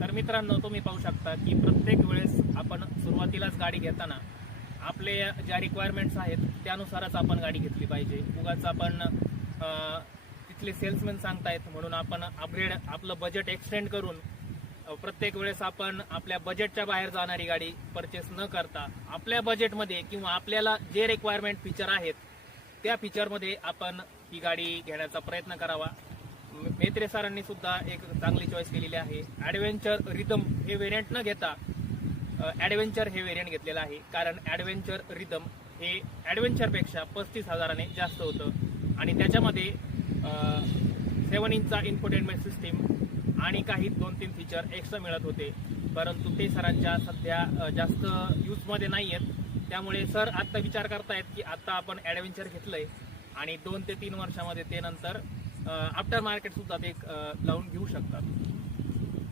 तर मित्रांनो, तुम्ही पाहू शकता की प्रत्येक वेळेस आपण सुरुवातीलाच गाडी घेताना आपले ज्या रिक्वायरमेंट्स आहेत त्यानुसारच आपण गाडी घेतली पाहिजे. उगाच आपण तिथले सेल्समॅन सांगतायत म्हणून आपण अपग्रेड आपलं बजेट एक्सटेंड करून प्रत्येक वेळेस आपण आपल्या बजेटच्या बाहेर जाणारी गाडी परचेस न करता आपल्या बजेटमध्ये किंवा आपल्याला जे रिक्वायरमेंट फीचर आहेत त्या फीचरमध्ये आपण ही गाडी घेण्याचा प्रयत्न करावा. मेत्रे सरांनी सुद्धा एक चांगली चॉईस केलेली आहे. ॲडव्हेंचर रिदम हे व्हेरियंट न घेता ॲडव्हेंचर हे व्हेरियंट घेतलेलं आहे, कारण ॲडव्हेंचर रिदम हे ॲडव्हेंचरपेक्षा 35,000ने जास्त होतं आणि त्याच्यामध्ये 7 इंचचा इन्फोटेनमेंट सिस्टीम आणि काही 2-3 फीचर एक्स्ट्रा मिळत होते, परंतु ते सरांच्या सध्या जास्त यूजमध्ये नाही आहेत. त्यामुळे सर आत्ता विचार करतायत की आत्ता आपण ॲडव्हेंचर घेतलंय आणि 2 ते 3 वर्षामध्ये ते नंतर आफ्टर मार्केट सुद्धा ते लावून घेऊ शकतात.